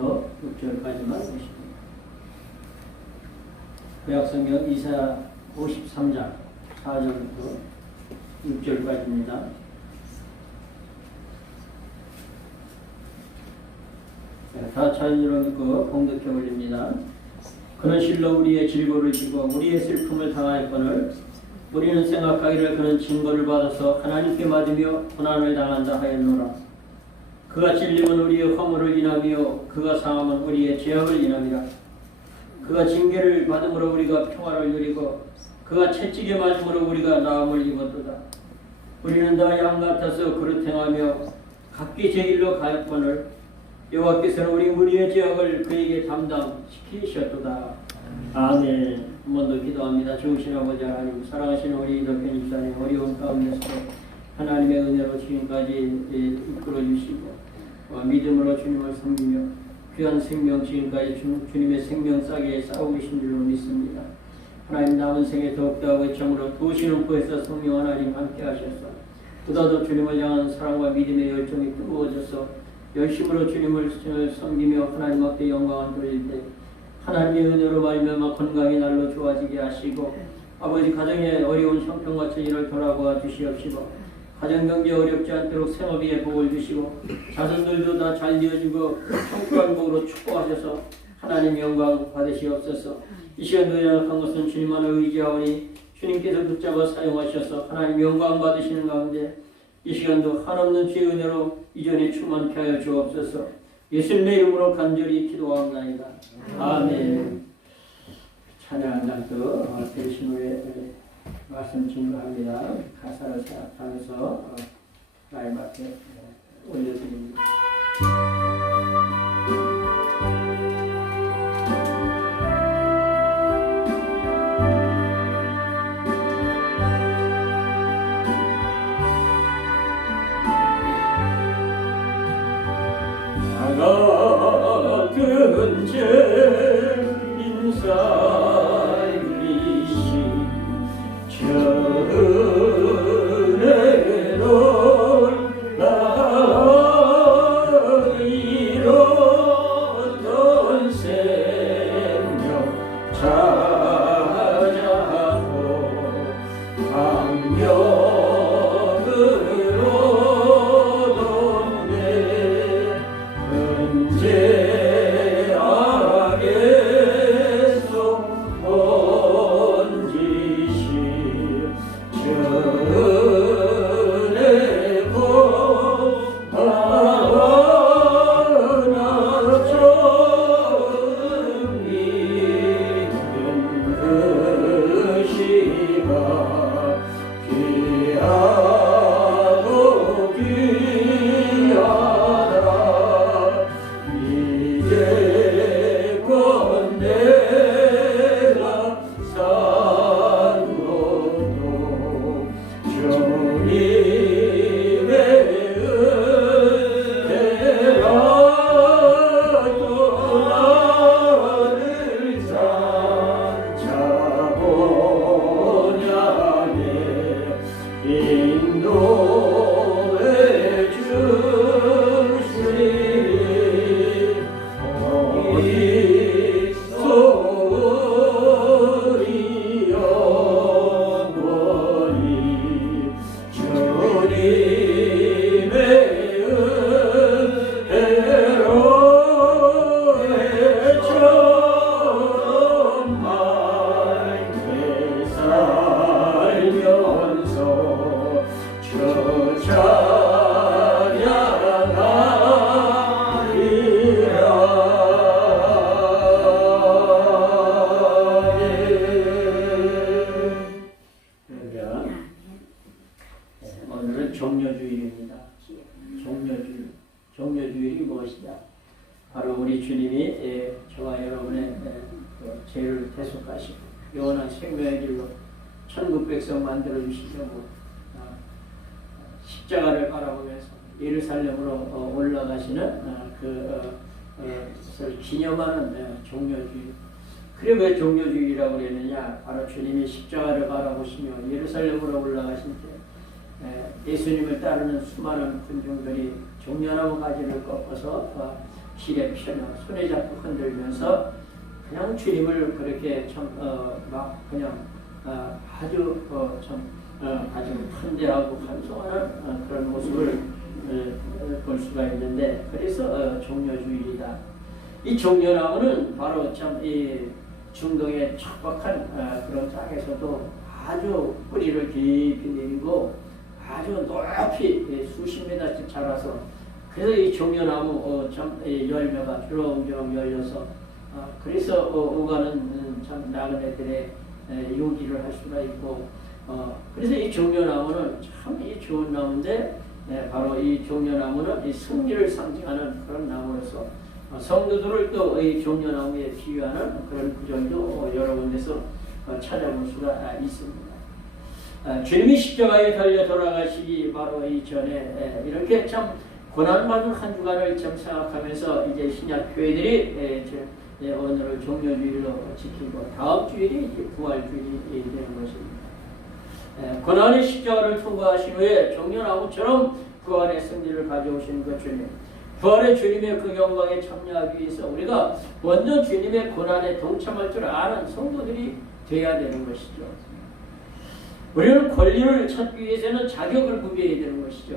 4절부터 6절까지만 보십니다. 구약성경 이사야 53장 4절부터 6절까지입니다. 다 자연으로 믿고 봉독해 올립니다. 그는 실로 우리의 질고를 지고 우리의 슬픔을 당하였거늘 우리는 생각하기를 그는 징벌을 받아서 하나님께 맞으며 고난을 당한다 하였노라. 그가 찔림은 우리의 허물을 인하며 그가 상함은 우리의 죄악을 인함이라. 그가 징계를 받음으로 우리가 평화를 누리고 그가 채찍에 맞음으로 우리가 나음을 입었도다. 우리는 다 양 같아서 그릇 행하며 각기 제 길로 가였거늘 여호와께서는 우리 무리의 죄악을 그에게 담당시키셨도다. 아멘. 한 번 더 기도합니다. 좋으신 아버지 하나님, 사랑하시는 우리 이덕현 집사님, 어려운 가운데서 하나님의 은혜로 지금까지 이끌어 주시고 믿음으로 주님을 섬기며 귀한 생명 지금까지 주님의 생명 싸게 싸우고 계신 줄로 믿습니다. 하나님 남은 생에 더욱더 의청으로 도시는 부에서 성령 하나님 함께 하셔서 보다 더 주님을 향한 사랑과 믿음의 열정이 뜨거워져서 열심으로 주님을 섬기며 하나님 앞에 영광을 돌릴 때 하나님의 은혜로 말미암아 건강이 날로 좋아지게 하시고 아버지 가정의 어려운 형편과 처지를 돌아보아 주시옵시고 가정경제 어렵지 않도록 생업에 복을 주시고 자손들도 다 잘 되어지고 평안한 복으로 축복하셔서 하나님 영광 받으시옵소서. 이 시간도 연약한 것은 주님만을 의지하오니 주님께서 붙잡아 사용하셔서 하나님 영광 받으시는 가운데 이 시간도 한없는 주의 은혜로 이전에 충만케 하여 주옵소서. 예수님의 이름으로 간절히 기도하옵나이다. 아멘. 찬양 장도 들으신 후에 말씀 증거합니다. 가사를 생각하면서 하나님 앞에 올려드립니다. 같은 죄인 살리신 전해놓은 나 잃었던 생명 찾아고 강력으로 돕네 언제하겠소 번지시 전해고 하나 처음 믿는 그 시간 귀하고 귀하다. 이제껏 내가 산 것도 주님의 은혜라도 나를 찾아오냐네 인도해 주시리. 이 소리 영원히 주님의 은혜로 해처럼 맑게 살면서 저 오늘은 종려주일입니다. 종려주일이 무엇이냐? 바로 우리 주님이 저와 여러분의 죄를 대속하시고 영원한 생명의 길로 천국 백성 만들어 주시려고 십자가를 바라보면서 예루살렘으로 올라가시는 그것을 기념하는 종려주일. 그래 왜 종려주일이라고 그랬느냐? 바로 주님이 십자가를 바라보시며 예루살렘으로 올라가실 때 예수님을 따르는 수많은 군중들이 종려나무 가지를 꺾어서 길에 펴며 손에 잡고 흔들면서 그냥 주님을 그렇게 막 그냥 아주 아주 판대하고 감동하는 그런 모습을 볼 수가 있는데, 그래서 종려주일이다. 이 종려나무는 바로 이 중동의 척박한 그런 땅에서도 아주 뿌리를 깊이 내리고 아주 높이 수십 미터씩 자라서, 그래서 이 종려나무 열매가 주렁주렁 열려서 그래서 오가는 참 나그네들의 요기를 할 수가 있고, 그래서 이 종려나무는 참 이 좋은 나무인데, 바로 이 종려나무는 이 승리를 상징하는 그런 나무로서 성도들을 또 이 종려나무에 비유하는 그런 구절도 여러 군데서 찾아볼 수가 있습니다. 주님이 십자가에 달려 돌아가시기 바로 이전에 이렇게 참 고난받은 한 주간을 참 생각하면서 이제 신약 교회들이 오늘을 종려주일로 지키고 다음 주일이 이제 부활주일이 되는 것입니다. 고난의 십자가를 통과하신 후에 종려나무처럼 부활의 승리를 가져오시는 것 주님, 부활의 주님의 그 영광에 참여하기 위해서 우리가 먼저 주님의 고난에 동참할 줄 아는 성도들이 되어야 되는 것이죠. 우리는 권리를 찾기 위해서는 자격을 구비해야 되는 것이죠.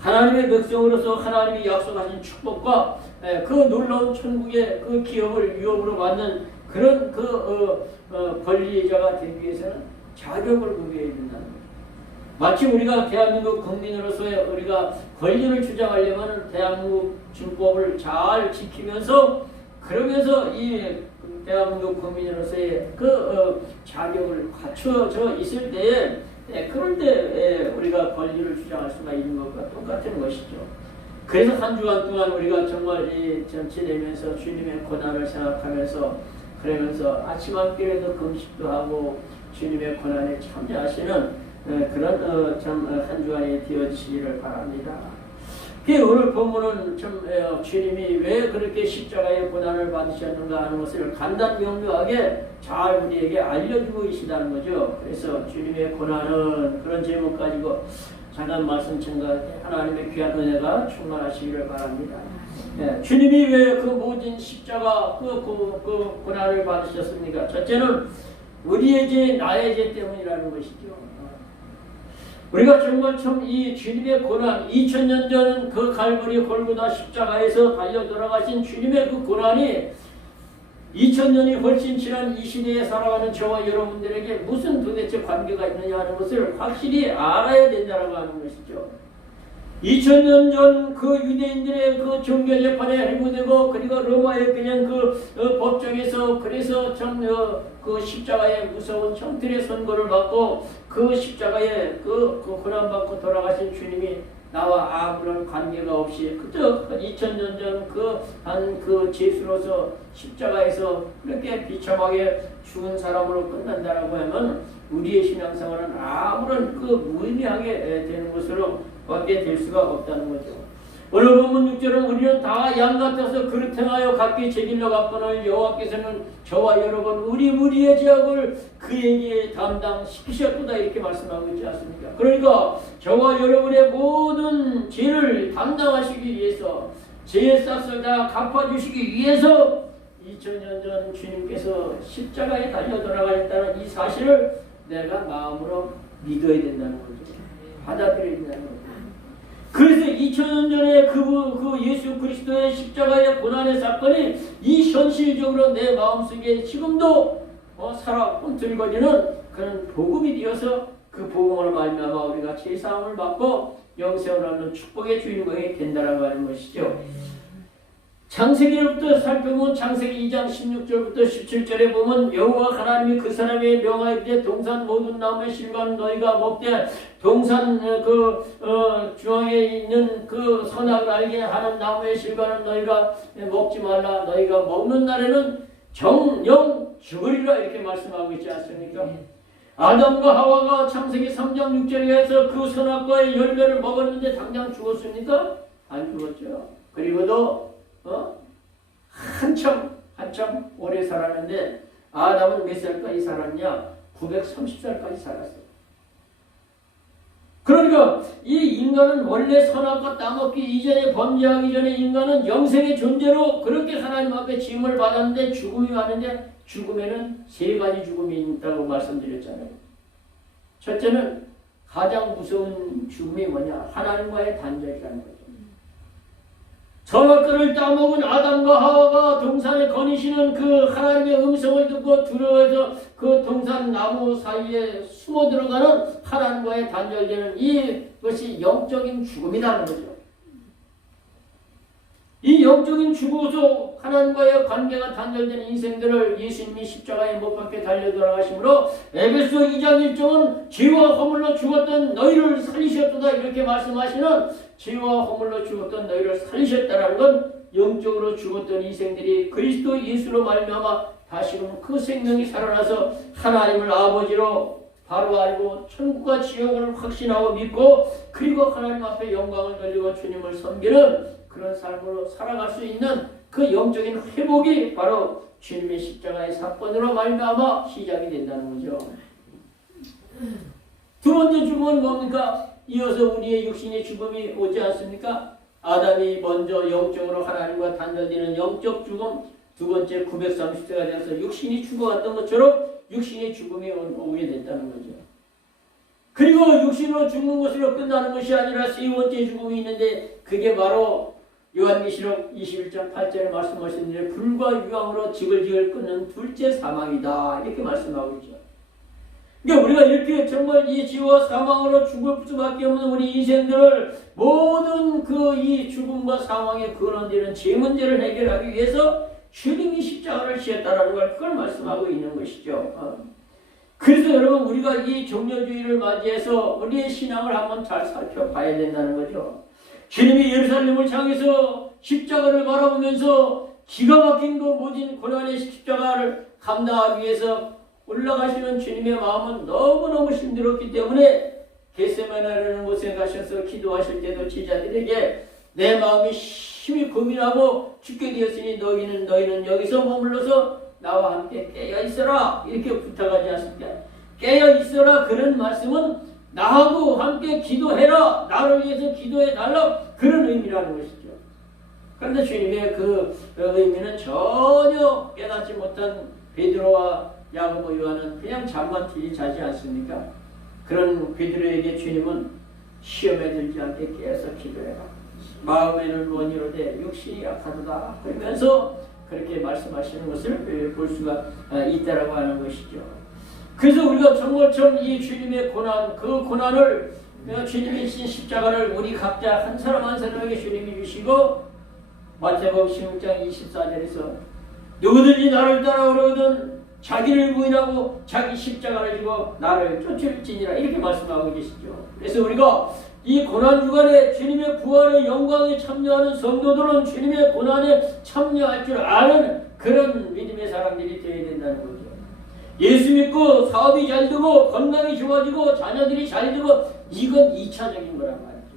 하나님의 백성으로서 하나님이 약속하신 축복과 그 놀라운 천국의 그 기업을 위협으로 받는 그런 권리자가 되기 위해서는 자격을 구비해야 된다는 거죠. 마치 우리가 대한민국 국민으로서의 우리가 권리를 주장하려면 대한민국 준법을 잘 지키면서, 그러면서 이 대한민국 국민으로서의 자격을 갖춰져 있을 때에, 그럴 때 우리가 권리를 주장할 수가 있는 것과 똑같은 것이죠. 그래서 한 주간 동안 우리가 정말 지내면서 주님의 고난을 생각하면서, 그러면서 아침 한 끼라도 금식도 하고 주님의 고난에 참여하시는 그런 한 주간이 되어지기를 바랍니다. 오늘 본문은 주님이 왜 그렇게 십자가의 고난을 받으셨는가 하는 것을 간단 명료하게 잘 우리에게 알려주고 계시다는 거죠. 그래서 주님의 고난은 그런 제목 가지고 잠깐 말씀 전가할 하나님의 귀한 은혜가 충만하시기를 바랍니다. 주님이 왜 그 모진 십자가 그 고난을 받으셨습니까? 첫째는 우리의 죄, 나의 죄 때문이라는 것이죠. 우리가 정말 참 이 주님의 고난, 2000년 전 그 갈보리 골고다 십자가에서 달려 돌아가신 주님의 그 고난이 2000년이 훨씬 지난 이 시대에 살아가는 저와 여러분들에게 무슨 도대체 관계가 있느냐 하는 것을 확실히 알아야 된다고 하는 것이죠. 2000년 전 그 유대인들의 그 종교 재판에 해고되고, 그리고 로마의 그냥 법정에서 그래서 참 그 십자가의 무서운 형틀의 선고를 받고 그 십자가에 그 고난받고 돌아가신 주님이 나와 아무런 관계가 없이 그저 2000년 전 그 제수로서 십자가에서 그렇게 비참하게 죽은 사람으로 끝난다라고 하면 우리의 신앙생활은 아무런 무의미하게 되는 것으로 밖에 될 수가 없다는 거죠. 오늘 본문 6절은 우리는 다 양 같아서 그릇 행하여 각기 제 길로 갔거늘 여호와께서는 저와 여러분 우리 무리의 죄악을 그에게 담당시키셨도다 이렇게 말씀하고 있지 않습니까? 그러니까 저와 여러분의 모든 죄를 담당하시기 위해서, 죄의 싹을 다 갚아주시기 위해서 2000년 전 주님께서 십자가에 달려 돌아가셨다는 이 사실을 내가 마음으로 믿어야 된다는 거죠. 받아들여야 된다는 거죠. 그래서 2000년 전에 그 예수 그리스도의 십자가의 고난의 사건이 이 현실적으로 내 마음속에 지금도 살아 꿈틀거리는 그런 복음이 되어서 그 복음을 말미암아 우리가 죄사함을 받고 영생을 얻는 축복의 주인공이 된다라고 하는 것이죠. 창세기부터 살펴보면 창세기 2장 16절부터 17절에 보면 여호와 하나님이 그 사람에게 명하되 동산 모든 나무의 실과는 너희가 먹되 동산 중앙에 있는 그 선악을 알게 하는 나무의 실과는 너희가 먹지 말라. 너희가 먹는 날에는 정령 죽으리라 이렇게 말씀하고 있지 않습니까? 아담과 하와가 창세기 3장 6절에서 그 선악과의 열매를 먹었는데 당장 죽었습니까? 안 죽었죠. 그리고도 한참 오래 살았는데 아담은 몇 살까지 살았냐? 930살까지 살았어. 그러니까 이 인간은 원래 선악과 따먹기 이전에 범죄하기 전에 인간은 영생의 존재로 그렇게 하나님 앞에 지음을 받았는데 죽음이 왔는데 죽음에는 세 가지 죽음이 있다고 말씀드렸잖아요. 첫째는 가장 무서운 죽음이 뭐냐? 하나님과의 단절이라는 거죠. 선악과를 따먹은 아담과 하와가 동산에 거니시는 그 하나님의 음성을 듣고 두려워해서 그 동산 나무 사이에 숨어 들어가는 하나님과의 단절되는 이것이 영적인 죽음이라는 거죠. 이 영적인 죽음으로 하나님과의 관계가 단절되는 인생들을 예수님이 십자가에 못 박혀 달려 돌아가심으로 에베소 2장 1절은 죄와 허물로 죽었던 너희를 살리셨도다 이렇게 말씀하시는 죄와 허물로 죽었던 너희를 살리셨다라는 건 영적으로 죽었던 인생들이 그리스도 예수로 말미암아 다시금 그 생명이 살아나서 하나님을 아버지로 바로 알고 천국과 지옥을 확신하고 믿고 그리고 하나님 앞에 영광을 돌리고 주님을 섬기는 그런 삶으로 살아갈 수 있는 그 영적인 회복이 바로 주님의 십자가의 사건으로 말미암아 시작이 된다는 거죠. 두 번째 죽음은 뭡니까? 이어서 우리의 육신의 죽음이 오지 않습니까? 아담이 먼저 영적으로 하나님과 단절되는 영적 죽음, 두 번째 930세가 되어서 육신이 죽어갔던 것처럼 육신의 죽음이 오게 됐다는 거죠. 그리고 육신으로 죽는 것으로 끝나는 것이 아니라 세 번째 죽음이 있는데 그게 바로 요한계시록 21장 8절에 말씀하신 대로 불과 유황으로 지글지글 끓는 둘째 사망이다 이렇게 말씀하고 있죠. 그러니까 우리가 이렇게 정말 이 지와 사망으로 죽을 수밖에 없는 우리 인생들을 모든 그 이 죽음과 사망의 근원되는 죄 문제를 해결하기 위해서 주님이 십자가를 지었다라는 걸 그걸 말씀하고 있는 것이죠. 그래서 여러분 우리가 이 종려주의를 맞이해서 우리의 신앙을 한번 잘 살펴봐야 된다는 거죠. 주님이 예루살렘을 향해서 십자가를 바라보면서 기가 막힌 그 모진 고난의 십자가를 감당하기 위해서 올라가시는 주님의 마음은 너무너무 힘들었기 때문에 겟세마네라는 곳에 가셔서 기도하실 때도 제자들에게 내 마음이 심히 고민하고 죽게 되었으니 너희는 여기서 머물러서 나와 함께 깨어 있어라 이렇게 부탁하지 않습니까? 깨어 있어라 그런 말씀은 나하고 함께 기도해라 나를 위해서 기도해달라 그런 의미라는 것이죠. 그런데 주님의 그 의미는 전혀 깨닫지 못한 베드로와 야고보 요한은 그냥 잠만 자지 않습니까? 그런 베드로에게 주님은 시험에 들지 않게 깨어서 기도해라. 마음에는 원이로되 육신이 약하도다. 그러면서 그렇게 말씀하시는 것을 볼 수가 있다라고 하는 것이죠. 그래서 우리가 정말처럼 이 주님의 고난, 그 고난을 주님이 신 십자가를 우리 각자 한 사람 한 사람에게 주님이 주시고 마태복음 16장 24절에서 누구든지 나를 따라오려거든 자기를 부인하고 자기 십자가를 지고 나를 쫓을지니라 이렇게 말씀하고 계시죠. 그래서 우리가 이 고난 주간에 주님의 부활의 영광에 참여하는 성도들은 주님의 고난에 참여할 줄 아는 그런 믿음의 사람들이 되어야 된다는 거죠. 예수 믿고 사업이 잘 되고 건강이 좋아지고 자녀들이 잘 되고 이건 2차적인 거란 말이죠.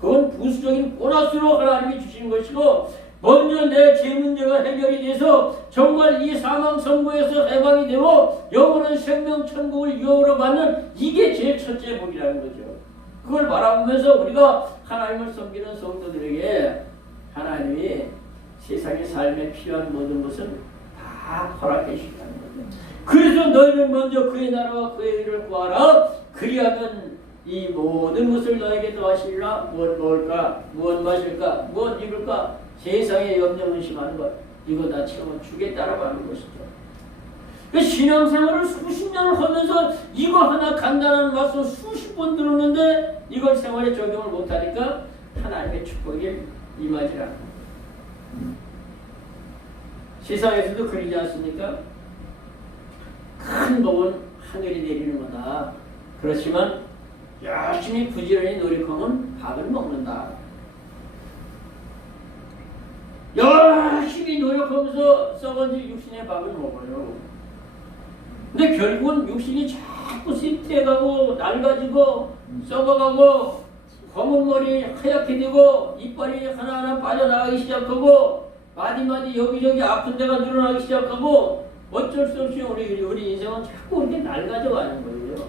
그건 부수적인 보너스로 하나님이 주신 것이고 먼저 내 죄 문제가 해결이 돼서 정말 이 사망 선고에서 해방이 되고 영원한 생명 천국을 유업으로 받는 이게 제일 첫째 복이라는 거죠. 그걸 바라보면서 우리가 하나님을 섬기는 성도들에게 하나님이 세상의 삶에 필요한 모든 것은 다 허락해 주신다는 거죠. 그래서 너희는 먼저 그의 나라와 그의 의를 구하라. 그리하면 이 모든 것을 너에게 더하시리라. 무엇 먹을까, 무엇 마실까, 무엇 입을까, 세상에 염려 근심하는 것 이거 다 채워주겠다라고 하는 것이죠. 신앙생활을 수십 년을 하면서 이거 하나 간단한 말씀 수십 번 들었는데 이걸 생활에 적용을 못하니까 하나님의 축복이 임하지 않고 세상에서도 그러지 않습니까? 큰 복은 하늘이 내리는 거다. 그렇지만 열심히 부지런히 노력하면 밥을 먹는다. 열심히 노력하면서 썩어질 육신의 밥을 먹어요. 근데 결국은 육신이 자꾸 쇠퇴해가고 낡아지고 썩어가고 검은 머리 하얗게 되고 이빨이 하나하나 빠져나가기 시작하고 마디마디 여기저기 아픈 데가 늘어나기 시작하고 어쩔 수 없이 우리 인생은 자꾸 이렇게 낡아져 가는 거예요.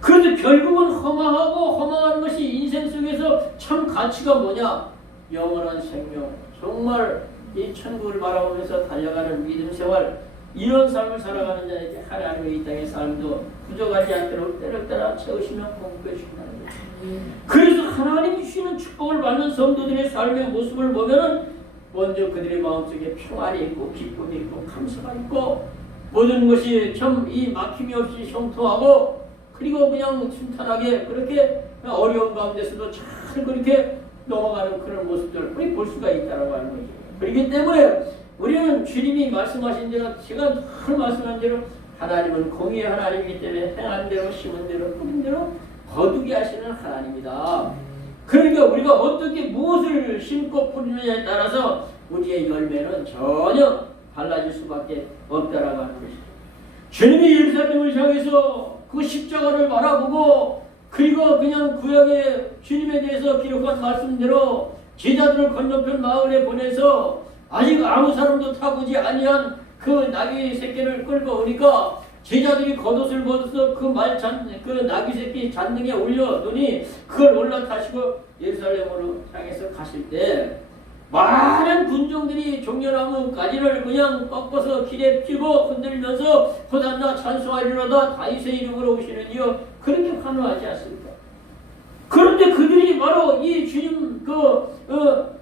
그런데 그런데 결국은 허망한 것이 인생 속에서 참 가치가 뭐냐? 영원한 생명, 정말 이 천국을 바라보면서 달려가는 믿음 생활, 이런 삶을 살아가는 자에게 하나님의 이 땅의 삶도 부족하지 않도록 때를 따라 채우시며 공급해 주신다는 거예요. 그래서 하나님이 주시는 축복을 받는 성도들의 삶의 모습을 보면은 먼저 그들의 마음속에 평안이 있고 기쁨이 있고 감사가 있고 모든 것이 참 이 막힘이 없이 형통하고 그리고 그냥 순탄하게 그렇게 어려운 가운데서도 잘 그렇게 넘어가는 그런 모습들을 우리 볼 수가 있다고 하는 거죠. 그렇기 때문에 우리는 주님이 말씀하신 대로 제가 늘 말씀한 대로 하나님은 공의의 하나님이기 때문에 행한 대로 심은 대로 뿌린 대로 거두게 하시는 하나님이다. 그러니까 우리가 어떻게 무엇을 심고 뿌리느냐에 따라서 우리의 열매는 전혀 달라질 수밖에 없다라고 하는 것이죠. 주님이 예루살렘을 향해서 그 십자가를 바라보고 그리고 그냥 구약의 주님에 대해서 기록한 말씀대로 제자들을 건너편 마을에 보내서 아직 아무 사람도 타보지 아니한 그 나귀 새끼를 끌고 오니까 제자들이 겉옷을 벗어서 그 나귀 새끼 잔등에 올려놓으니 그걸 올라타시고 예루살렘으로 향해서 가실 때 많은 군중들이 종려나무 가지를 그냥 꺾어서 길에 피고 흔들면서 호산나 찬송하리로다 다윗의 이름으로 오시는 이여 그렇게 환호하지 않습니까? 그런데 그들이 바로 이 주님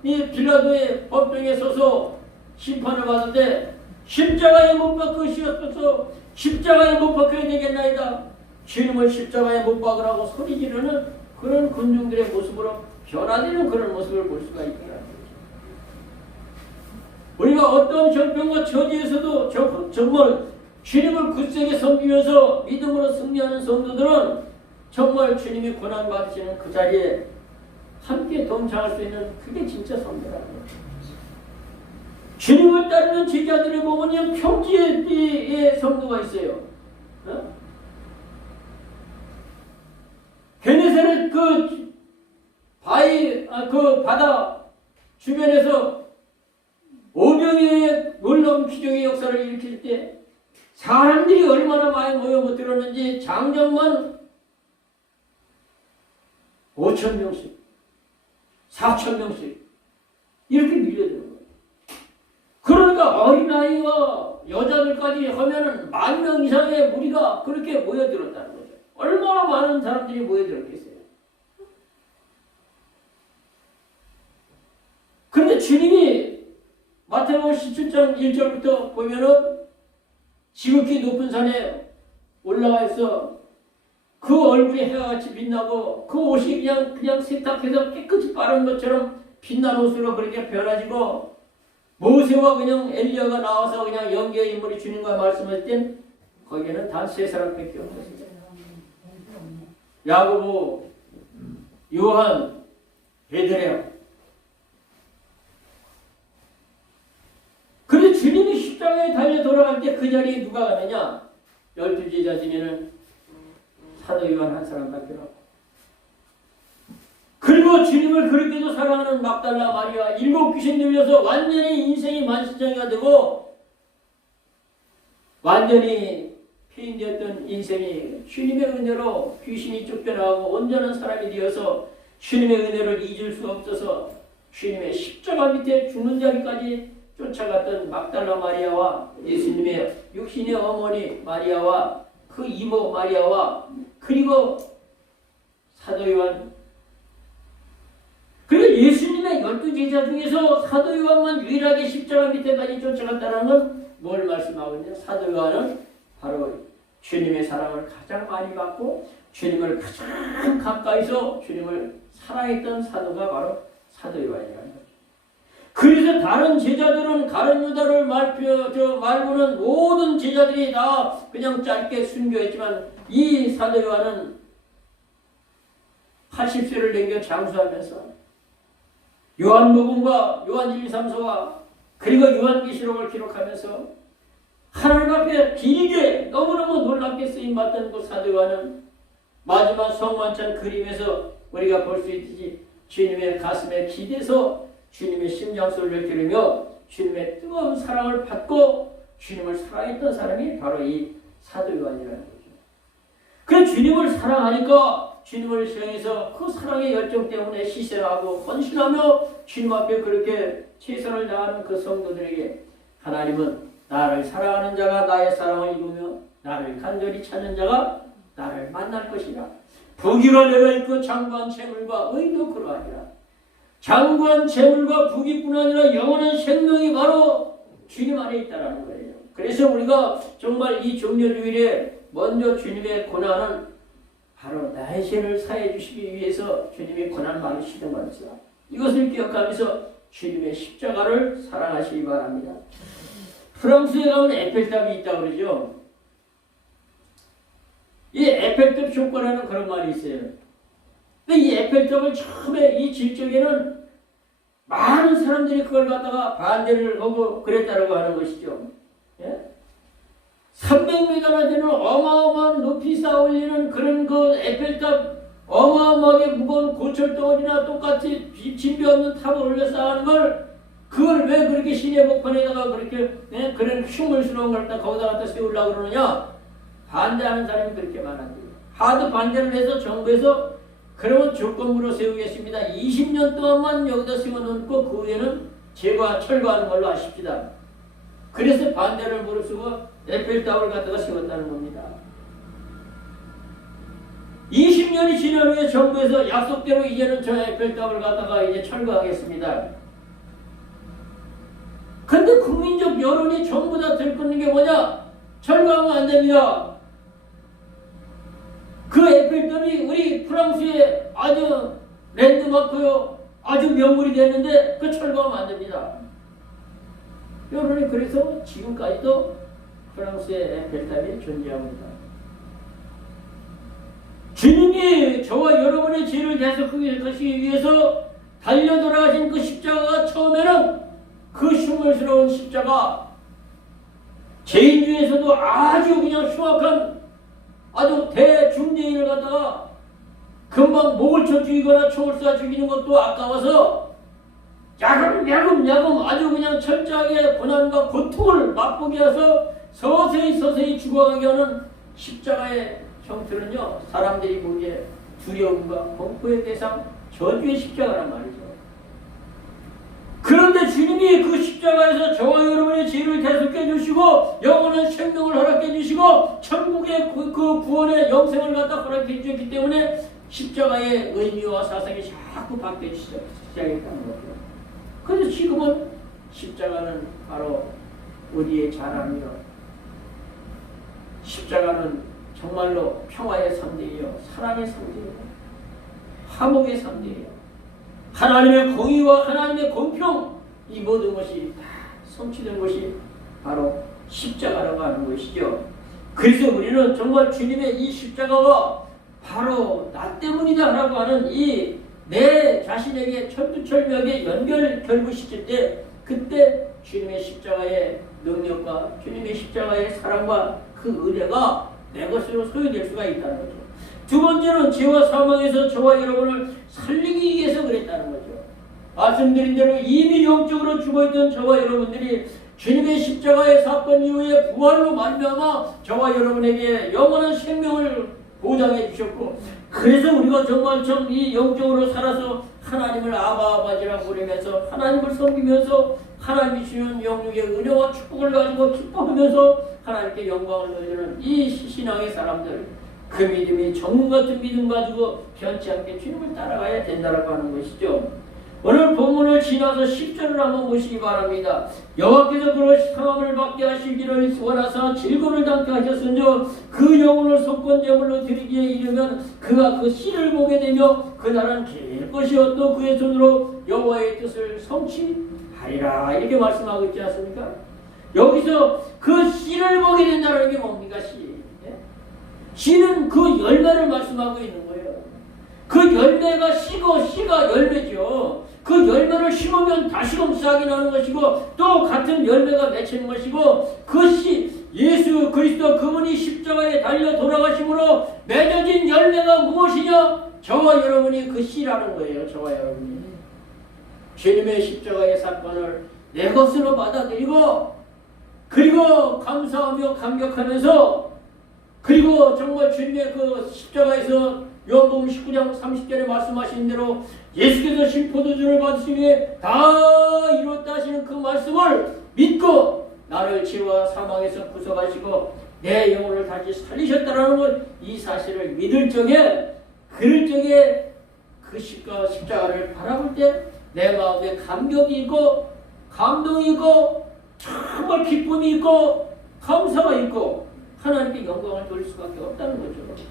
이 빌라도의 법정에 서서 심판을 받는데 십자가에 못 박으시옵소서 십자가에 못 박혀야 되겠나이다. 주님을 십자가에 못 박으라고 소리 지르는 그런 군중들의 모습으로 변화되는 그런 모습을 볼 수가 있다는 거죠. 우리가 어떤 형편과 처지에서도 정말 주님을 굳세게 섬기면서 믿음으로 승리하는 성도들은 정말 주님이 고난받으시는 그 자리에 함께 동참할 수 있는 그게 진짜 성도라는 거죠. 주님을 따르는 제자들을 보면 평지의 성도가 있어요. 게네사렛 그 바다 주변에서 오병이어의 놀라운 기적의 역사를 일으킬 때 사람들이 얼마나 많이 모여들었는지 장정만 5,000명씩 4,000명씩 이렇게 밀려드는 거예요. 그러니까 어린아이와 여자들까지 하면은 10,000명 이상의 무리가 그렇게 모여들었다는 거죠. 얼마나 많은 사람들이 모여들었겠어요. 그런데 주님이 마태복음 17장 1절부터 보면은 지극히 높은 산에 올라가서 그 얼굴이 해가같이 빛나고 그 옷이 그냥 세탁해서 깨끗이 빠른 것처럼 빛난 옷으로 그렇게 변화지고 모세와 그냥 엘리야가 나와서 그냥 영계의 인물이 주님과 말씀할 땐 거기에는 단 3사람밖에 없었어요. 야고보, 요한, 베드레. 그런데 주님이 십자가에 달려 돌아갈 때 그 자리에 누가 가느냐? 12제자 중에는 사도 요한 한 사람밖에 없고 그리고 주님을 그렇게도 사랑하는 막달라 마리아 7 귀신 들려서 완전히 인생이 만신창이가 되고 완전히 폐인되었던 인생이 주님의 은혜로 귀신이 쫓겨나가고 온전한 사람이 되어서 주님의 은혜를 잊을 수 없어서 주님의 십자가 밑에 죽는 자리까지 쫓아갔던 막달라 마리아와 예수님의 육신의 어머니 마리아와 그 이모 마리아와 그리고 사도 요한 그리고 예수님의 12제자 중에서 사도 요한만 유일하게 십자가 밑에까지 쫓아갔다는 건 뭘 말씀하고 있냐? 사도 요한은 바로 주님의 사랑을 가장 많이 받고 주님을 가장 가까이서 주님을 사랑했던 사도가 바로 사도 요한이라는 거죠. 그래서 다른 제자들은 가룟 유다를 말고는 모든 제자들이 다 그냥 짧게 순교했지만 이 사도 요한은 80세를 넘겨 장수하면서 요한복음과 요한 1, 2, 3서와 그리고 요한계시록을 기록하면서 하나님 앞에 길게 너무너무 놀랍게 쓰임받던 그 사도 요한은 마지막 성만찬 그림에서 우리가 볼 수 있듯이 주님의 가슴에 기대서 주님의 심장소리를 들으며 주님의 뜨거운 사랑을 받고 주님을 사랑했던 사람이 바로 이 사도 요한이라는 거죠. 그 주님을 사랑하니까 주님을 향해서 그 사랑의 열정 때문에 희생하고 헌신하며 주님 앞에 그렇게 최선을 다하는 그 성도들에게 하나님은 나를 사랑하는 자가 나의 사랑을 이루며 나를 간절히 찾는 자가 나를 만날 것이라. 부귀가 내가 있고 장관 재물과 의도 그러하니라. 장관 재물과 부귀뿐 아니라 영원한 생명이 바로 주님 안에 있다는 거예요. 그래서 우리가 정말 이 종려주일에 먼저 주님의 고난은 바로 나의 죄를 사해 주시기 위해서 주님의 고난을 많으시던 것이다. 이것을 기억하면서 주님의 십자가를 사랑하시기 바랍니다. 프랑스에 가면 에펠탑이 있다고 그러죠. 이 에펠탑 효과라는 그런 말이 있어요. 근데 이 에펠탑을 처음에 이 질적에는 많은 사람들이 그걸 갖다가 반대를 하고 그랬다고 하는 것이죠. 예? 300m나 되는 어마어마한 높이 쌓아 올리는 그런 그 에펠탑 어마어마하게 무거운 고철덩어리나 똑같이 진비 없는 탑을 올려 쌓아하는 걸 그걸 왜 그렇게 시내 복판에다가 그렇게 그런 흉물스러운 걸 거기다 갖다 세우려고 그러느냐? 반대하는 사람이 그렇게 많았대요. 하도 반대를 해서 정부에서 그러면 조건부로 세우겠습니다. 20년 동안만 여기다 세워놓고 그 후에는 철거하는 걸로 아십시다. 그래서 반대를 무릅쓰고 에펠탑을 갖다가 세웠다는 겁니다. 20년이 지난 후에 정부에서 약속대로 이제는 저 에펠탑을 갖다가 이제 철거하겠습니다. 근데 국민적 여론이 전부 다 들끓는 게 뭐냐? 철거하면 안 됩니다. 그 에펠탑이 우리 프랑스의 아주 랜드마크요, 아주 명물이 됐는데 그 철거하면 안 됩니다. 여론이 그래서 지금까지도 프랑스의 에펠탑이 존재하고 있다. 주님이 저와 여러분의 죄를 대속하시기 위해서 달려 돌아가신 그 십자가가 처음에는 그 흉물스러운 십자가, 죄인 중에서도 아주 그냥 흉악한 아주 대중죄인을 갖다가 금방 목을 쳐 죽이거나 총을 쏴 죽이는 것도 아까워서 야금 아주 그냥 철저하게 고난과 고통을 맛보게 해서 서서히 죽어가게 하는 십자가의 형태는요, 사람들이 보기에 두려움과 공포의 대상, 저주의 십자가란 말이죠. 그런데 주님이 그 십자가에서 저와 여러분의 죄를 대속해 주시고 영원한 생명을 허락해 주시고 천국의 그 구원의 영생을 갖다 허락해 주셨기 때문에 십자가의 의미와 사상이 자꾸 바뀌기 시작했다는 거죠. 그래서 지금은 십자가는 바로 우리의 자랑이요, 십자가는 정말로 평화의 상징이요, 사랑의 상징이요, 화목의 상징이요, 하나님의 공의와 하나님의 공평, 이 모든 것이 다 성취된 것이 바로 십자가라고 하는 것이죠. 그래서 우리는 정말 주님의 이 십자가가 바로 나 때문이다라고 하는 이 내 자신에게 철두철미하게 결부시킬 때, 그때 주님의 십자가의 능력과 주님의 십자가의 사랑과 그 은혜가 내 것으로 소유될 수가 있다는 거죠. 두 번째는 죄와 사망에서 저와 여러분을 살리기 위해서 그랬다는 거죠. 말씀드린 대로 이미 영적으로 죽어있던 저와 여러분들이 주님의 십자가의 사건 이후에 부활로 말미암아 저와 여러분에게 영원한 생명을 보장해 주셨고, 그래서 우리가 정말 좀 이 영적으로 살아서 하나님을 아바아버지라고 부르면서 하나님을 섬기면서 하나님이 주는 영육의 은혜와 축복을 가지고 기뻐하면서 하나님께 영광을 돌리는 이 신앙의 사람들, 그 믿음이 정문 같은 믿음 가지고 변치 않게 주님을 따라가야 된다라고 하는 것이죠. 오늘 본문을 지나서 10절을 한번 보시기 바랍니다. 여호와께서 그를 상함을 받게 하시기를 원하사 질고를 담게 하셨으며 그 영혼을 속건제물로 드리기에 이르면 그가 그 씨를 보게 되며 그날은 길 것이요 또 그의 손으로 여호와의 뜻을 성취하리라, 이렇게 말씀하고 있지 않습니까? 여기서 그 씨를 보게 된다는 게 뭡니까? 씨는 그 열매를 말씀하고 있는 거예요. 그 열매가 씨고 씨가 열매죠. 그 열매를 심으면 다시금 싹이 나는 것이고 또 같은 열매가 맺히는 것이고, 그 씨 예수 그리스도 그분이 십자가에 달려 돌아가심으로 맺어진 열매가 무엇이냐? 저와 여러분이 그 씨라는 거예요. 저와 여러분이 주님의 십자가의 사건을 내 것으로 받아들이고, 그리고 감사하며 감격하면서 그리고 정말 주님의 그 십자가에서 요한복음 19장 30절에 말씀하신 대로 예수께서 심포도주를 받으시기에 다 이뤘다 하시는 그 말씀을 믿고 나를 죄와 사망에서 구속하시고 내 영혼을 다시 살리셨다라는 이 사실을 믿을 적에 그럴 적에 그 십자가를 바라볼 때 내 마음에 감격이 있고 감동이 있고 정말 기쁨이 있고 감사가 있고 하나님께 영광을 돌릴 수밖에 없다는 거죠.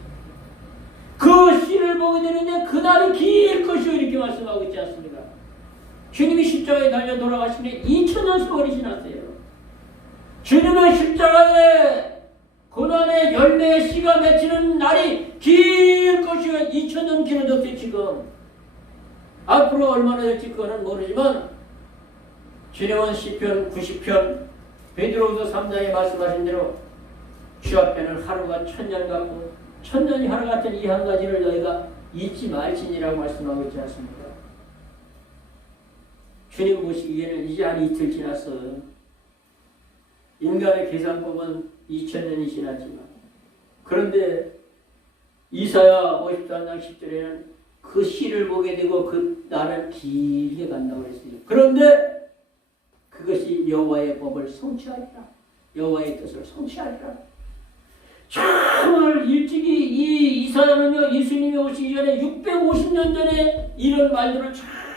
그 씨를 보게 되는데 그날이 길 것이요 이렇게 말씀하고 있지 않습니까? 주님이 십자가에 달려 돌아가신 지 2000년 세월이 지났어요. 주님의 십자가에 고난의 열매의 씨가 맺히는 날이 길 것이요 2000년 길어졌어요. 지금 앞으로 얼마나 될지 그거는 모르지만 주님은 시편 90편 베드로후서 3장에 말씀하신 대로 주 앞에는 하루가 1000년 같고 1000년이 하루 같은 이 한 가지를 너희가 잊지 말지니라고 말씀하고 있지 않습니까? 주님 보시기에는 이제 한 이틀 지났어. 인간의 계산법은 2000년이 지났지만 그런데 이사야 54장 10절에는 그 시를 보게 되고 그 날은 길게 간다고 했어요. 그런데 그것이 여호와의 법을 성취하리라. 여호와의 뜻을 성취하리라. 정말 일찍이 이 이사야는요 예수님이 오시기 전에 650년 전에 이런 말들을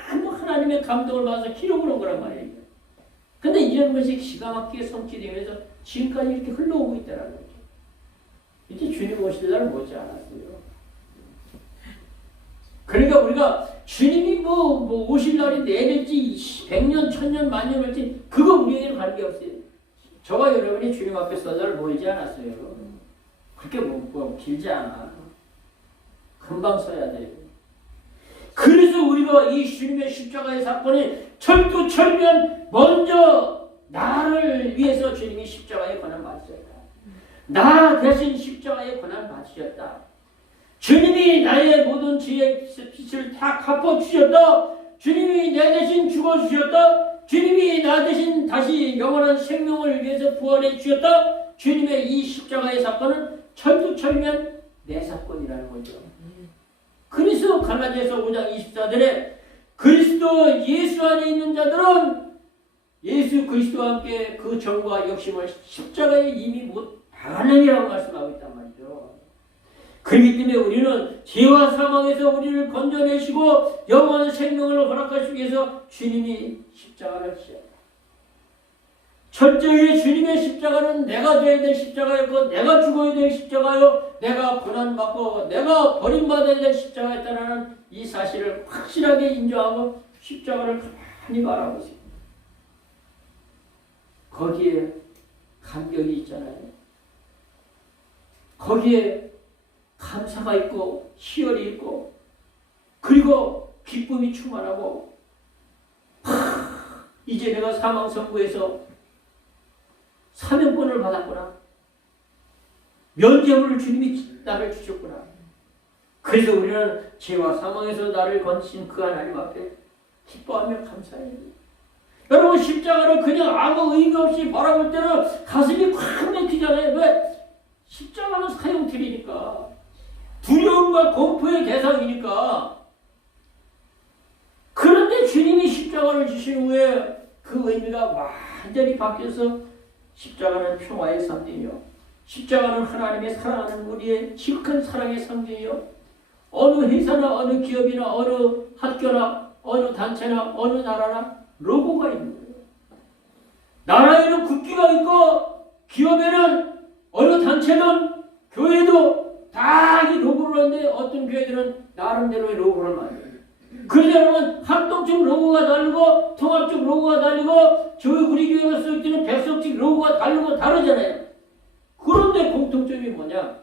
전부 하나님의 감동을 받아서 기록을 한 거란 말이에요. 근데 이런 것이 기가 막히게 성취되면서 지금까지 이렇게 흘러오고 있다는 거죠. 이제 주님 오실 날을 못지 않았어요. 그러니까 우리가 주님이 뭐 오실 날이 내릴지 100년, 1000년, 만년 올지 그거 우리에게는 관계없어요. 저와 여러분이 주님 앞에 서서 모이지 않았어요. 그렇게 뭐 길지 않아. 금방 서야 돼요. 그래서 우리가 이 주님의 십자가의 사건이 철두철미한 먼저 나를 위해서 주님이 십자가의 고난 받으셨다. 나 대신 십자가의 고난 받으셨다. 주님이 나의 모든 죄의 빚을 다 갚아주셨다. 주님이 내 대신 죽어주셨다. 주님이 나 대신 다시 영원한 생명을 위해서 부활해 주셨다. 주님의 이 십자가의 사건은 철두철미한 내 사건이라는 거죠. 그래서 갈라디아서 5장 24절에 그리스도 예수 안에 있는 자들은 예수 그리스도와 함께 그 정과 역심을 십자가에 이미 못 당하느니라고 말씀하고 있단 말이죠. 그렇기 때문에 우리는 죄와 사망에서 우리를 건져내시고 영원한 생명을 허락하시기 위해서 주님이 십자가를 지었다. 철저히 주님의 십자가는 내가 돼야 될 십자가였고 내가 죽어야 될 십자가요 내가 고난받고 내가 버림받아야 될 십자가였다는 이 사실을 확실하게 인정하고 십자가를 가만히 바라보세요. 거기에 감격이 있잖아요. 거기에 감사가 있고 희열이 있고 그리고 기쁨이 충만하고 이제 내가 사망 선고에서 사명권을 받았구나. 면죄부를 주님이 나를 주셨구나. 그래서 우리는 죄와 사망에서 나를 건지신 그 하나님 앞에 기뻐하며 감사해야 돼요. 여러분 십자가를 그냥 아무 의미 없이 바라볼 때는 가슴이 콱 막히잖아요. 왜? 십자가는 사형틀이니까. 두려움과 공포의 대상이니까. 그런데 주님이 십자가를 주신 후에 그 의미가 완전히 바뀌어서 십자가는 평화의 상징이요. 십자가는 하나님의 사랑하는 우리의 지극한 사랑의 상징이요. 어느 회사나 어느 기업이나 어느 학교나 어느 단체나 어느 나라나 로고가 있는 거예요. 나라에는 국기가 있고 기업에는 어느 단체든 교회도 다 이 로고를 하는데 어떤 교회들은 나름대로의 로고를 만들어요. 그래서 여러분 합동적 로고가 다르고 통합적 로고가 다르고 우리 교회가 쓸 때는 백석직 로고가 다르고 다르잖아요. 그런데 공통점이 뭐냐?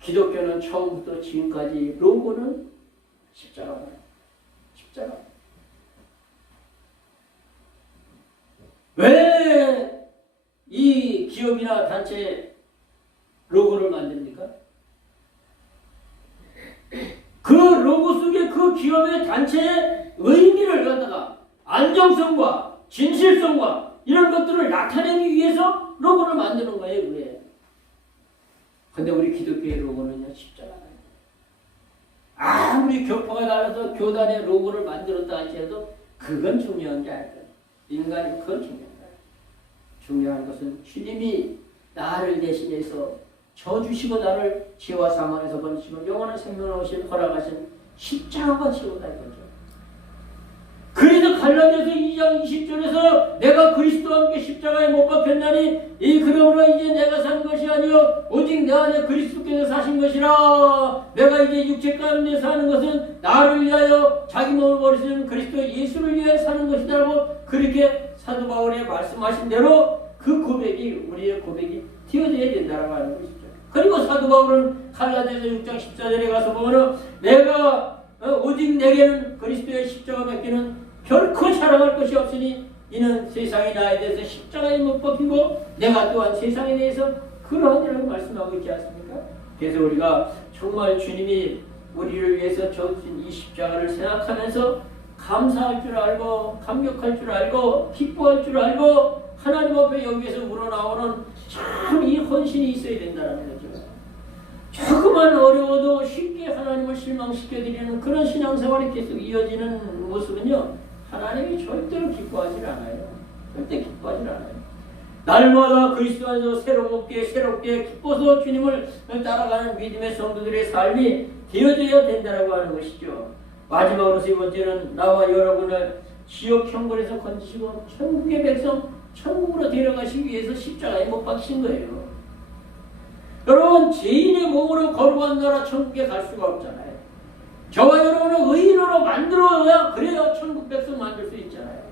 기독교는 처음부터 지금까지 로고는 십자가다. 십자가. 왜 이 기업이나 단체 로고를 만듭니까? 그 로고 속에 그 기업의 단체의 의미를 갖다가 안정성과 진실성과 이런 것들을 나타내기 위해서 로고를 만드는 거예요. 그게. 근데 우리 기독교의 로고는요, 십자가예요. 아무리 교파가 달라서 교단의 로고를 만들었다 할지라도 그건 중요한 게 아니다. 인간이 그건 중요한 거예요. 중요한 것은 주님이 나를 대신해서 져주시고 나를 죄와 사망에서 건지시고 영원한 생명을 오신 허락하신 십자가가 최고다 이거죠. 그래서 갈라디아서 2장 20절에서 내가 그리스도와 함께 십자가에 못 박혔나니 이 그러므로 이제 내가 산 것이 아니요 오직 내 안에 그리스도께서 사신 것이라. 내가 이제 육체 가운데 사는 것은 나를 위하여 자기 몸을 버리시는 그리스도 예수를 위하여 사는 것이라고 그렇게 사도 바울이 말씀하신 대로 그 고백이 우리의 고백이 튀어져야 된다고 하는 것이죠. 그리고 사도 바울은 갈라디아서 6장 14절에 가서 보면은 내가 오직 내게는 그리스도의 십자가밖에는 결코 자랑할 것이 없으니 이는 세상이 나에 대해서 십자가에 못 박히고 내가 또한 세상에 대해서 그러하니라고 말씀하고 있지 않습니까? 그래서 우리가 정말 주님이 우리를 위해서 져주신 이 십자가를 생각하면서 감사할 줄 알고 감격할 줄 알고 기뻐할 줄 알고 하나님 앞에 여기에서 우러나오는 참 이 헌신이 있어야 된다는 거죠. 조금만 어려워도 쉽게 하나님을 실망시켜드리는 그런 신앙생활이 계속 이어지는 모습은요, 하나님이 절대로 기뻐하지 않아요. 절대 기뻐하지 않아요. 날마다 그리스도 안에서 새롭게 기뻐서 주님을 따라가는 믿음의 성도들의 삶이 되어져야 된다고 하는 것이죠. 마지막으로 세 번째는 나와 여러분을 지옥 형벌에서 건지시고 천국의 백성 천국으로 데려가시기 위해서 십자가에 못 박히신 거예요. 여러분, 죄인의 몸으로 거룩한 나라 천국에 갈 수가 없잖아요. 저와 여러분을 의인으로 만들어야 그래야 천국 백성 만들 수 있잖아요.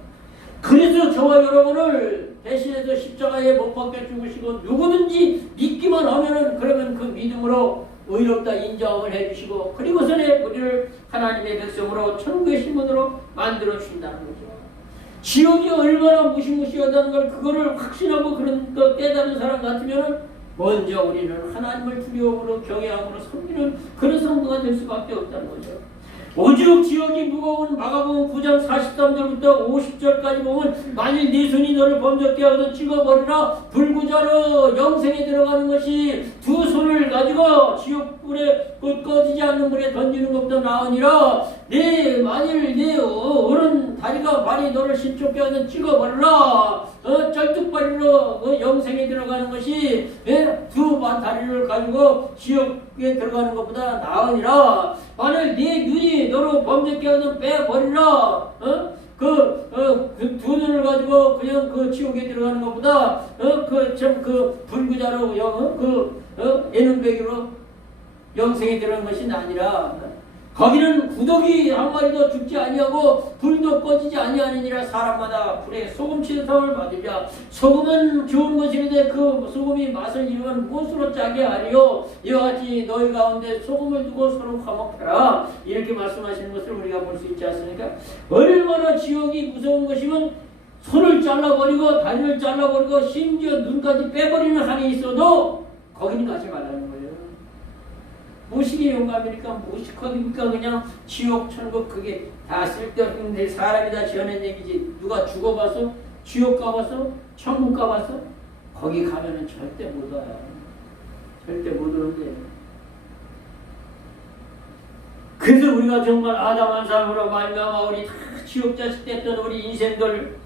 그래서 저와 여러분을 대신해서 십자가에 못 박혀 죽으시고 누구든지 믿기만 하면은 그러면 그 믿음으로 의롭다 인정을 해주시고 그리고서는 우리를 하나님의 백성으로 천국의 신분으로 만들어 주신다는 거죠. 지옥이 얼마나 무시무시하다는 걸 그거를 확신하고 그런 거 깨달은 사람 같으면은 먼저 우리는 하나님을 두려움으로 경외함으로 섬기는 그런 성도가 될 수밖에 없다는 거죠. 오죽 지옥이 무거운 마가복음 9장 43절부터 50절까지 보면 만일 네 손이 너를 범죄케 하거든 찍어버리라. 불구자로 영생에 들어가는 것이 두 손을 가지고 지옥불에 꺼지지 않는 불에 던지는 것보다 나으니라. 만일 네 오른 다리가 발이 너를 신촉케 하거든 찍어버리라. 쩔뚝발이로 영생에 들어가는 것이 두 다리를 가지고 지옥에 들어가는 것보다 나으니라. 만일 네 눈이 너로 범죄케 하거든 빼버리라. 그 두 눈을 가지고 그냥 그 지옥에 들어가는 것보다 그 불구자로 예능배기로 영생에 들어가는 것이 아니라. 거기는 구더기 한 마리도 죽지 아니하고 불도 꺼지지 아니하느니라. 사람마다 불에 소금 취사함을 받으랴. 소금은 좋은 것이는데 그 소금이 맛을 잃으면 무엇으로 짜게 하리요. 이와 같이 너희 가운데 소금을 두고 서로 화목하라. 이렇게 말씀하시는 것을 우리가 볼 수 있지 않습니까? 얼마나 지옥이 무서운 것이면 손을 잘라버리고 다리를 잘라버리고 심지어 눈까지 빼버리는 한이 있어도 거기는 가지 말라는 거예요. 무식의 영감이니까 무식하니까 그냥 지옥 천국 그게 다 쓸데없는 사람이 다 지어낸 얘기지. 누가 죽어봐서 지옥 가봐서 천국 가봐서 거기 가면은 절대 못 와요. 절대 못 오는데. 그래서 우리가 정말 아담한 삶으로 말미암아 우리 다 지옥 자식 됐던 우리 인생들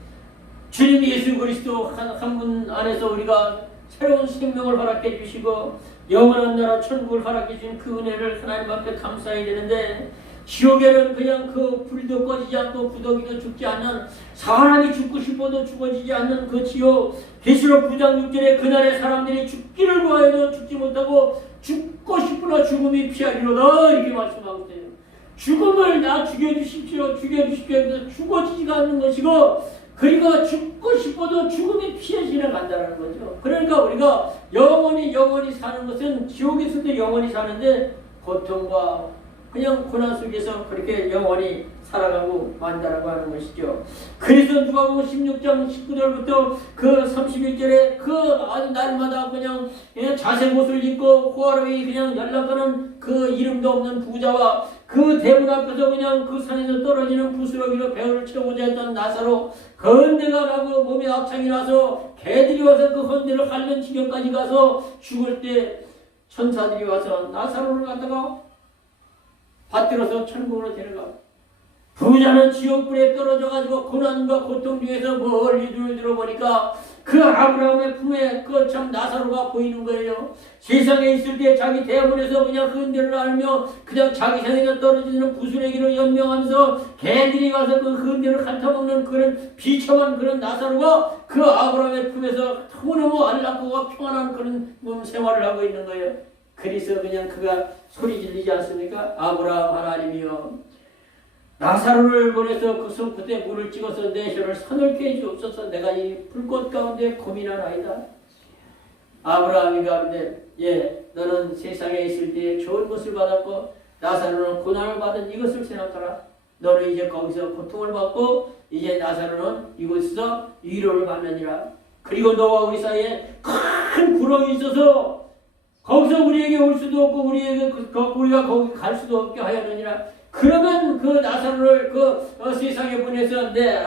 주님 예수 그리스도 한 분 안에서 우리가 새로운 생명을 허락해 주시고 영원한 나라 천국을 허락해 주신 그 은혜를 하나님 앞에 감사해야 되는데 지옥에는 그냥 그 불도 꺼지지 않고 구더기도 죽지 않는 사람이 죽고 싶어도 죽어지지 않는 그 지옥. 계시록 9장 6절에 그날에 사람들이 죽기를 구하여도 죽지 못하고 죽고 싶으나 죽음이 피하리로다 이렇게 말씀하고 있어요. 죽음을 나 죽여주십시오 해서 죽어지지가 않는 것이고 그러니까 죽고 싶어도 죽음이 피해 지나간다는 거죠. 그러니까 우리가 영원히 사는 것은 지옥에서도 영원히 사는데 고통과 그냥 고난 속에서 그렇게 영원히 살아가고 만다라고 하는 것이죠. 그래서 누가복음 16장 19절부터 그 31절에 그 아주 날마다 그냥 자색 옷을 입고 호화로이 그냥 연락하는 그 이름도 없는 부자와 그 대문 앞에서 그냥 그 산에서 떨어지는 부스러기로 배를 채우고자 했던 나사로 건대가 나고 몸에 악창이 나서 개들이 와서 그 헌대를 핥는 지경까지 가서 죽을 때 천사들이 와서 나사로를 갖다가 받들어서 천국으로 데려가. 부자는 지옥불에 떨어져가지고 고난과 고통 중에서 멀리 눈을 들어보니까 그 아브라함의 품에 그 참 나사로가 보이는 거예요. 세상에 있을 때 자기 대문에서 그냥 흔들을 알며 그냥 자기 생에서 떨어지는 부스레기를 연명하면서 개들이 가서 그 흔들을 핥아먹는 그런 비참한 그런 나사로가 그 아브라함의 품에서 너무너무 안락하고 평안한 그런 생활을 하고 있는 거예요. 그래서 그냥 그가 소리 지르지 않습니까? 아브라함 하나님이여, 나사로를 보내서 그 손끝에 물을 찍어서 내 혀를 서늘게 해주옵소서. 내가 이 불꽃 가운데 고민하나이다. 아브라함이 가는데, 너는 세상에 있을 때 좋은 것을 받았고 나사로는 고난을 받은 이것을 생각하라. 너는 이제 거기서 고통을 받고 이제 나사로는 이곳에서 위로를 받느니라. 그리고 너와 우리 사이에 큰 구렁이 있어서 거기서 우리에게 올 수도 없고 우리가 거기 갈 수도 없게 하였느니라. 그러면 그 나사로를 세상에 보내서 내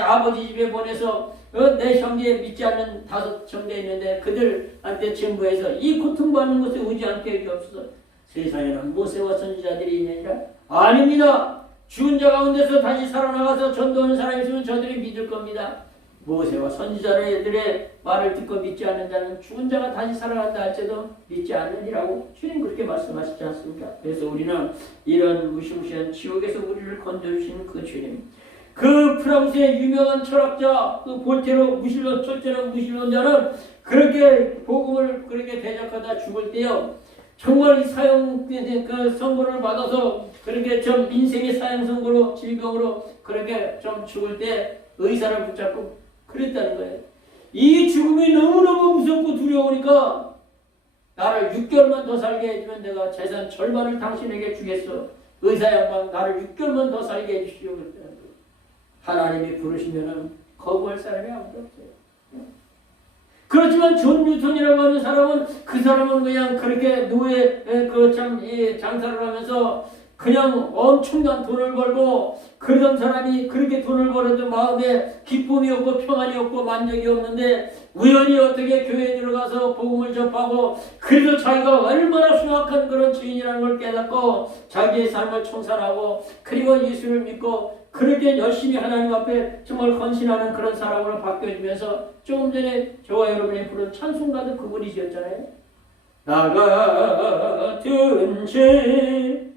아버지 집에 보내서 내 형제 믿지 않는 5 형제 있는데 그들한테 전부해서 이 고통받는 것에 오지 않게 해주옵소서. 세상에는 모세와 선지자들이 있느니라. 아닙니다. 죽은 자 가운데서 다시 살아나가서 전도하는 사람이 있으면 저들이 믿을 겁니다. 모세와 선지자들의 말을 듣고 믿지 않는 자는 죽은 자가 다시 살아난다 할지도 믿지 않느니라고 주님 그렇게 말씀하시지 않습니까? 그래서 우리는 이런 무시무시한 지옥에서 우리를 건져주시는 그 주님, 그 프랑스의 유명한 철학자 그 볼테로 철저한 무신론자는 그렇게 복음을 그렇게 대적하다 죽을 때요, 정말 그 선고를 받아서 그렇게 좀 인생의 사형 선고로 질병으로 그렇게 좀 죽을 때 의사를 붙잡고 그랬다는 거예요. 이 죽음이 너무너무 무섭고 두려우니까 나를 6개월만 더 살게 해주면 내가 재산 절반을 당신에게 주겠어. 의사 양반 나를 6개월만 더 살게 해주시오. 그랬다는 거예요. 하나님이 부르시면은 거부할 사람이 아무도 없어요. 그렇지만 존 뉴턴이라고 하는 사람은 그 사람은 그냥 그렇게 노예 장사를 하면서 그냥 엄청난 돈을 벌고 그런 사람이 그렇게 돈을 벌어도 마음에 기쁨이 없고 평안이 없고 만족이 없는데 우연히 어떻게 교회에 들어가서 복음을 접하고 그래도 자기가 얼마나 흉악한 그런 죄인이라는 걸 깨닫고 자기의 삶을 청산하고 그리고 예수를 믿고 그렇게 열심히 하나님 앞에 정말 헌신하는 그런 사람으로 바뀌어지면서 조금 전에 저와 여러분이 부른 찬송가도 그분이셨잖아요. 나 같은 죄인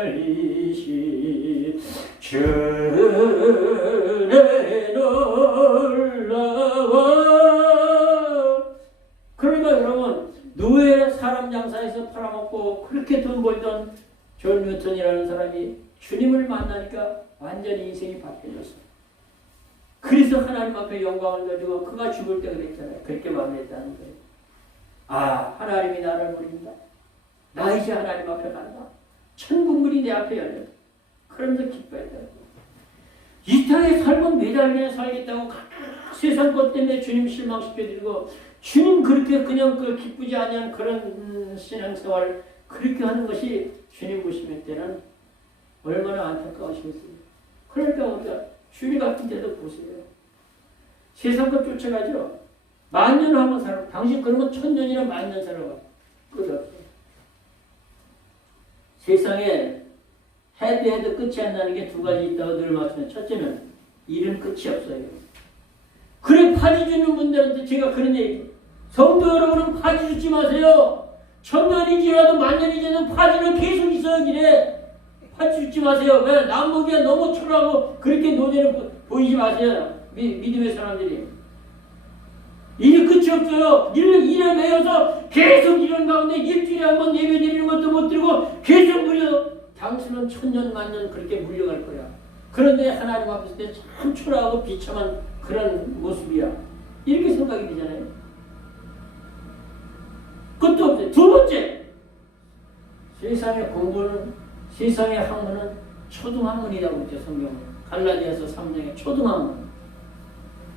살리시 주의 놀라워. 그러니까 여러분 노예 사람 장사에서 팔아먹고 그렇게 돈 벌던 존 뉴턴이라는 사람이 주님을 만나니까 완전히 인생이 바뀌어졌어. 그래서 하나님 앞에 영광을 가지고 그가 죽을 때 그랬잖아요. 그렇게 마음했다는 거예요. 아, 하나님이 나를 부린다. 나 이제 하나님 앞에 간다. 천국문이 내 앞에 열려. 그러면서 기뻐했다. 이 땅에 삶은 매달려 살겠다고 세상 것 때문에 주님 실망시켜드리고 주님 그렇게 그냥 기쁘지 않은 그런 신앙생활을 그렇게 하는 것이 주님 보시는 때는 얼마나 안타까우시겠어요. 그러니까 우리가 주님 같은 데도 보세요. 세상 것 쫓아가죠. 10,000년 한번 살아. 당신 그러면 1000년이나 10,000년 살아가. 끝없어요. 세상에 해도 끝이 안 나는 게 2가지 있다고 늘 말씀해요. 첫째는 일은 끝이 없어요. 그래 파지 주는 분들한테 제가 그런 얘기, 성도 여러분은 파지 주지 마세요. 1000년이 지나도 10,000년이 지나도 파지는 계속 있어요. 길에 파지 주지 마세요. 왜? 남 보기에 너무 초라하고 그렇게 노년을 보이지 마세요. 믿음의 사람들이. 일이 끝이 없어요. 일에 매여서 계속 이런 가운데 일주일에 한번 예배 드리는 것도 못 드리고 계속 물려. 당신은 1000년, 10,000년 그렇게 물려갈 거야. 그런데 하나님 앞에 있을 때 참 초라하고 비참한 그런 모습이야. 이렇게 생각이 되잖아요. 그것도 없어요. 2번째, 세상의 공부는, 세상의 학문은 초등학문이라고 했죠. 성경은. 갈라디아서 3장에 초등학문.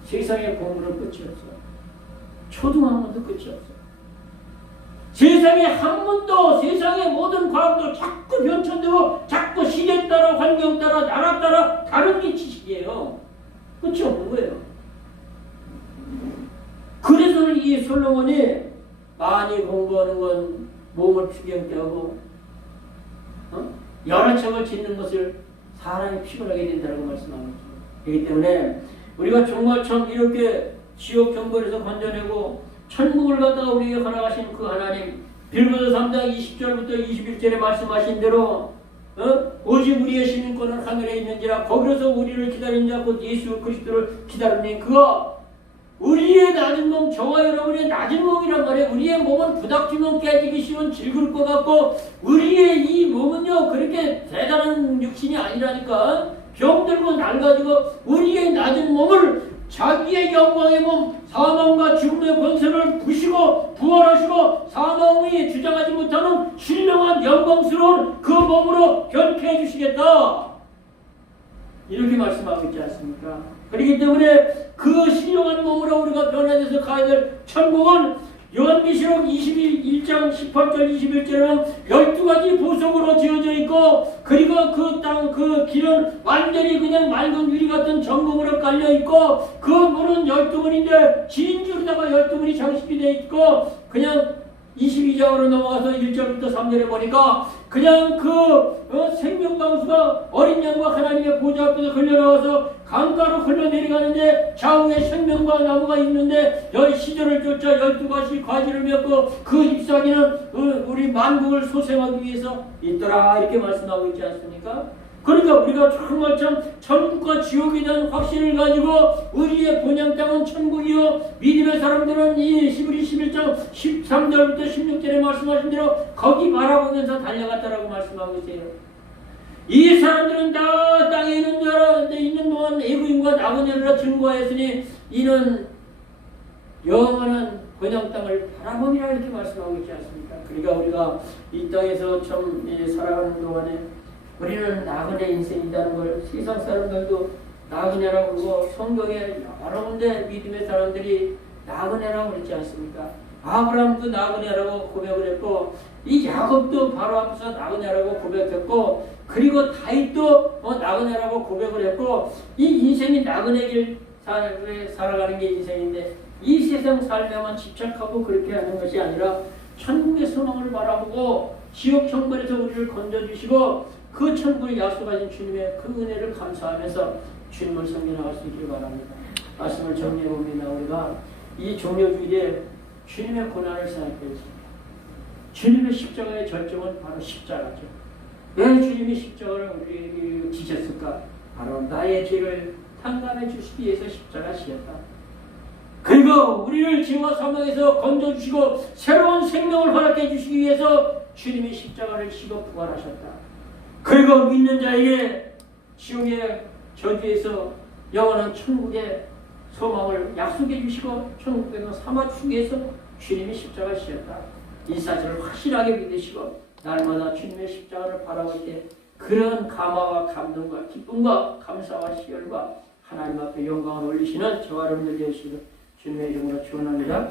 세상의 공부는 끝이 없어. 초등학문도 끝이 없어. 세상의 학문도 세상의 모든 과학도 자꾸 변천되고 자꾸 시대 따라 환경 따라 나라 따라 다른 게 지식이에요. 끝이 없는 거예요. 그래서 이 솔로몬이 많이 공부하는 건 몸을 피경케 하고 여러 척을 짓는 것을 사람이 피곤하게 된다고 말씀합니다. 그렇기 때문에 우리가 정말 참 이렇게 지옥 경벌에서 건져내고 천국을 갖다가 우리에게 허락하신 그 하나님, 빌보서 3장 20절부터 21절에 말씀하신 대로 오직 우리의 시민권은 하늘에 있는지라 거기서 우리를 기다린 자 곧 예수 그리스도를 기다리니 그가 우리의 낮은 몸, 저와 여러분의 낮은 몸이란 말이에요. 우리의 몸은 부닥치면 깨지기 쉬운 질그릇 것 같고 우리의 이 몸은요 그렇게 대단한 육신이 아니라니까. 병들고 낡아지고 우리의 낮은 몸을 자기의 영광의 몸, 사망과 죽음의 권세를 부시고 부활하시고 사망이 주장하지 못하는 신령한 영광스러운 그 몸으로 변케해 주시겠다. 이렇게 말씀하고 있지 않습니까? 그렇기 때문에 그 신령한 몸으로 우리가 변화돼서 가야 될 천국은 요한계시록 21장 18절 21절에는 12가지 보석으로 지어져 있고 그리고 그 땅 그 길은 완전히 그냥 맑은 유리 같은 정금으로 깔려 있고 그 문은 12문인데 진주로다가 12문이 장식이 되어 있고 그냥 22장으로 넘어가서 1절부터 3절에 보니까 그냥 그 생명강수가 어린 양과 하나님의 보좌 앞에서 흘러나와서 강가로 흘러내려가는데 좌우에 생명과 나무가 있는데 여기 시절을 쫓아 12가지 과지를 맺고 그 잎사귀는 우리 만국을 소생하기 위해서 있더라 이렇게 말씀하고 있지 않습니까? 그러니까 우리가 정말 참 천국과 지옥에 대한 확신을 가지고 우리의 본향 땅은 천국이요 믿음의 사람들은 이 히브리 11장 13절부터 16절에 말씀하신 대로 거기 바라보면서 달려갔다라고 말씀하고 있어요. 이 사람들은 다 땅에 있는 동안 애구인과 나그네를 증거하였으니 이는 영원한 본향 땅을 바라봄이라 이렇게 말씀하고 있지 않습니까? 그러니까 우리가 이 땅에서 참 살아가는 동안에 우리는 나그네 인생이라는 걸 세상 사람들도 나그네라고 그러고 성경에 여러 군데 믿음의 사람들이 나그네라고 그랬지 않습니까? 아브라함도 나그네라고 고백을 했고 이 야곱도 바로 앞에서 나그네라고 고백했고 그리고 다윗도 나그네라고 고백을 했고 이 인생이 나그네 길 살아가는 게 인생인데 이 세상 삶에만 집착하고 그렇게 하는 것이 아니라 천국의 소망을 바라보고 지옥 형벌에서 우리를 건져주시고 그 천국을 약속하신 주님의 그 은혜를 감사하면서 주님을 섬겨나갈 수 있기를 바랍니다. 말씀을 정리해봅니다. 우리가 이 종료주일에 주님의 고난을 생각했습니다. 주님의 십자가의 절정은 바로 십자가죠. 왜 주님이 십자가를 우리에게 지셨을까? 바로 나의 죄를 탕감해 주시기 위해서 십자가 지셨다. 그리고 우리를 죄와 사망에서 건져주시고 새로운 생명을 허락해 주시기 위해서 주님이 십자가를 지고 부활하셨다. 그리고 믿는 자에게 지옥의 저주에서 영원한 천국의 소망을 약속해 주시고 천국에서 삼아주시기 위해서 주님이 십자가를 지셨다. 이 사실을 확실하게 믿으시고 날마다 주님의 십자가를 바라볼 때 그런 감화와 감동과 기쁨과 감사와 시열과 하나님 앞에 영광을 올리시는 저와 여러분들 되시기를 주님의 이름으로 축원합니다.